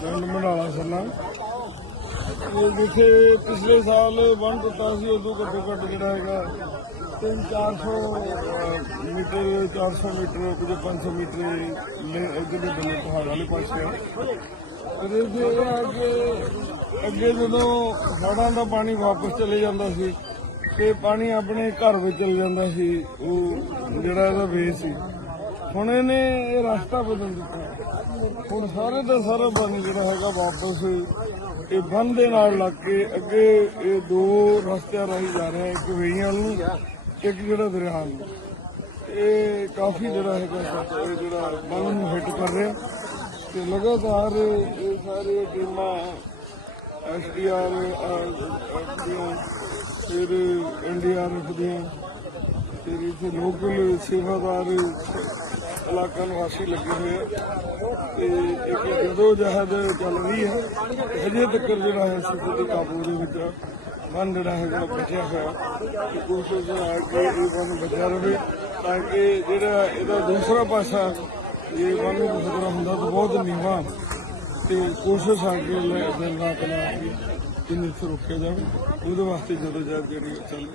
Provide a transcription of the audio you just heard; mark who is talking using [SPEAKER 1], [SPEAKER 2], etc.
[SPEAKER 1] ਪਿੰਡ ਮਨਾਲਾ ਸਰਨਾ ਇਹ ਜਿੱਥੇ ਪਿਛਲੇ ਸਾਲ ਬੰਨ ਟੁੱਟਾ ਸੀ, ਉਦੋਂ ਘੱਟੋ ਘੱਟ ਜਿਹੜਾ ਹੈਗਾ 3-400 ਮੀਟਰ 400 ਮੀਟਰ ਕੁਝ 500 ਮੀਟਰ ਇੱਧਰ ਦੇ ਬੰਨੇ ਪਹਾੜ ਵਾਲੇ ਪਾਸੇ ਆ। ਤੇ ਜੇ ਅੱਗੇ ਅੱਗੇ ਜਦੋਂ ਹੜ੍ਹਾਂ ਦਾ ਪਾਣੀ ਵਾਪਸ ਚਲੇ ਜਾਂਦਾ ਸੀ ਤੇ ਪਾਣੀ ਆਪਣੇ ਘਰ ਵਿੱਚ ਚਲੇ ਜਾਂਦਾ ਸੀ, ਉਹ ਜਿਹੜਾ ਇਹਦਾ ਵੇ ਸੀ। ਹੁਣ ਇਹਨੇ ਇਹ ਰਸਤਾ ਬਦਲ ਦਿੱਤਾ। ਹੁਣ ਸਾਰੇ ਦਾ ਸਾਰਾ ਪਾਣੀ ਜਿਹੜਾ ਹੈਗਾ ਵਾਪਸ ਇਹ ਬੰਦ ਦੇ ਨਾਲ ਲੱਗ ਕੇ ਅੱਗੇ ਇਹ ਦੋ ਰਸਤਿਆਂ ਰਾਹੀਂ ਜਾ ਰਿਹਾ, ਇੱਕ ਵੇਈਆਂ ਨੂੰ ਇੱਕ ਜਿਹੜਾ ਦਰਿਆ ਨੂੰ। ਇਹ ਕਾਫੀ ਜਿਹੜਾ ਹੈਗਾ ਇਹ ਜਿਹੜਾ ਬੰਦ ਨੂੰ ਹਿੱਟ ਕਰ ਰਿਹਾ। ਤੇ ਲਗਾਤਾਰ ਇਹ ਸਾਰੇ ਟੀਮਾਂ ਐਸਡੀਆਰ ਦੀਆਂ ਫਿਰ ਐਨਡੀਆਰਐਫ ਦੀਆਂ, ਫਿਰ ਇੱਥੇ ਲੋਕਲ ਸੇਵਾਦਾਰ ਇਲਾਕਾ ਨਿਵਾਸੀ ਲੱਗੇ ਹੋਏ ਆ ਤੇ ਇੱਕ ਜਦੋਂ ਜਹਾਜ਼ ਚੱਲ ਰਹੀ ਹੈ। ਤੇ ਹਜੇ ਤੱਕ ਜਿਹੜਾ ਹੈ ਸਿੱਧੇ ਦੇ ਕਾਬੂ ਦੇ ਵਿੱਚ ਮਨ ਜਿਹੜਾ ਹੈਗਾ ਬਚਿਆ ਹੋਇਆ ਤੇ ਕੋਸ਼ਿਸ਼ ਹੈ ਕਿ ਇਹ ਬੰਨ ਬਚਿਆ ਰਹੇ ਤਾਂ ਕਿ ਜਿਹੜਾ ਇਹਦਾ ਦੂਸਰਾ ਪਾਸਾ ਇਹ ਬੰਨ ਨੂੰ ਖਤਰਾ ਹੁੰਦਾ ਤਾਂ ਬਹੁਤ ਨੀਵਾਂ ਤੇ ਕੋਸ਼ਿਸ਼ ਆ ਕਿ ਲੈ ਦਿਲ ਨਾ ਕਲਾ ਕਿ ਇਹਨੂੰ ਇੱਥੇ ਰੋਕਿਆ ਜਾਵੇ। ਉਹਦੇ ਵਾਸਤੇ ਜਦੋਂ ਜਦ ਜਿਹੜੀ ਚੱਲ